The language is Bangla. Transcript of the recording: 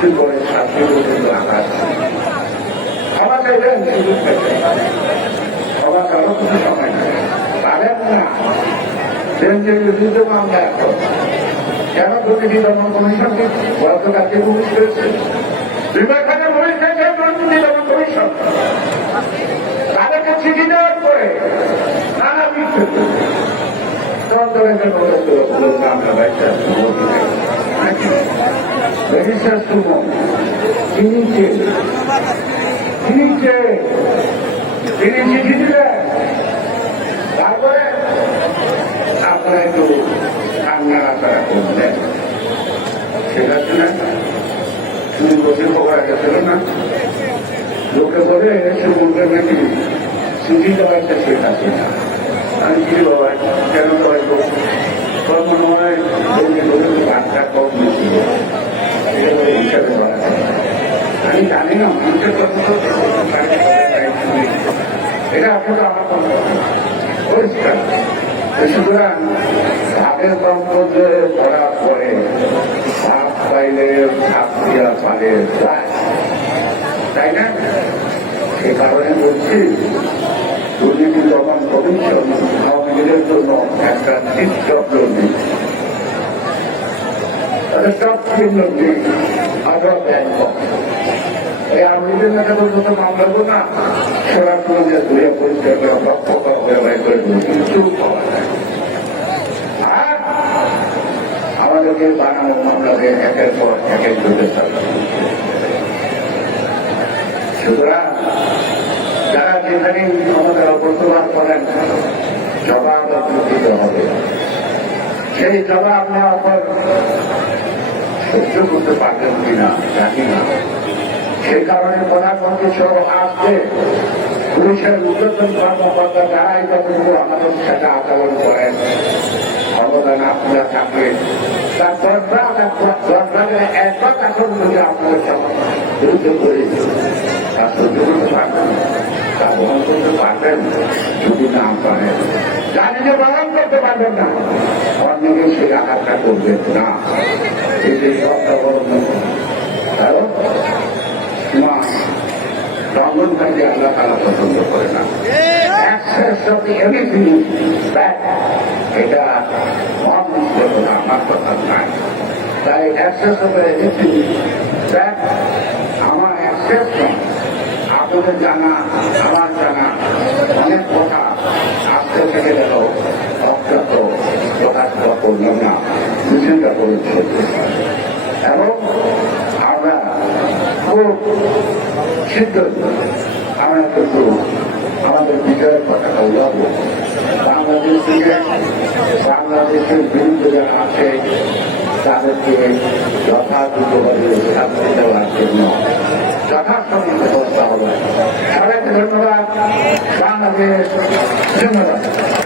কিছু করে শাস্তি পর্যন্ত আঘাত ক্ষমা চাইবেন সুযোগ পেতে ক্ষমা কারো কোনো সময় নেই পারেন না বেঞ্চের বিরুদ্ধে মামলা এখন কেন প্রতিটি দমন কমিশনকে গতকালকে পুলিশ করেছে বিভাগে পুলিশ করেছে প্রতিটি দমন কমিশন তাদেরকে চিঠি দেওয়ার পরে নানা বিক্ষোভ আমরা বাইকটা রেজিস্টার সুমন তিনি চিঠি দিলেন তারপরে আপনারা একটু নাড়াচাড়া করলেন সেটা শুনেন শুধু বসে খবর গেছিল না লোকে বলে সুমনকে নাকি চিঠি দেওয়াইতে শেখাচ্ছে না আমি কি বাবা কেন দেওয়াইব মনে হয় বাচ্চা কম ছিল হিসাবে বলা আমি জানি না মানুষের কথা এটা আসলে আমার পরিষ্কার সুতরাং ভাবের বন্ধে পড়ার পরে ভাব পাইলে ভাব দিয়া পারে তাই না সে কারণে বলছি দুর্নীতি দমন কমিশন আওয়ামী লীগের জন্য একটা চিত্রপ্র নেই তাদের সব চিহ্ন নেই আবার ব্যাংক এই আওয়ামী লীগের নেতা পর্যন্ত মামলাবো না সেবার সঙ্গে ধুয়ে পরিষ্কার করে লক্ষ্য করে কিছু পাওয়া যায় আর আমাদেরকে বানানো মামলাকে একের পর একের যুগে সুতরাং যারা যেখানে আমাদের অবর্তমান করেন জবাব দিতে হবে সেই জবাব নেওয়ার পর সহ্য করতে পারবেন কিনা জানি না সেই কারণে প্রধানমন্ত্রী সহ আসছে পুলিশের উদ্বোধন কর্মকর্তা যারাই যতটুকু আমাদের সাথে আচরণ করেন অবদান আপনারা থাকলে তার দরকারে একবার আচরণ যদি আপনাদের বিরুদ্ধে করে তা সহ্য করতে পারবেন তা বহন করতে পারবেন যদি না পারেন জানি যে বহন করতে পারবেন না অন্যকে সেই আঘাতটা করবেন না এই যে সবটা বরং কারণ লঙ্ঘনকারী আল্লাহ তারা পছন্দ করে না এটা আমার কথা নাই তাই আমার আপনাদের জানা আমার জানা অনেক কথা আজকে থেকে গেল অজ্ঞাত প্রকাশ করলাম না মিছিলটা করেছে এবং আমরা খুব সিদ্ধান্ত আমরা কিন্তু আমাদের বিজয়ের কথাটা উঠাবো বাংলাদেশের বিরুদ্ধে যারা আছে তাদেরকে যথাযথভাবে শাস্তি দেওয়ার জন্য যথাসময় ব্যবস্থা হবে সবাইকে ধন্যবাদ বাংলাদেশ ধন্যবাদ।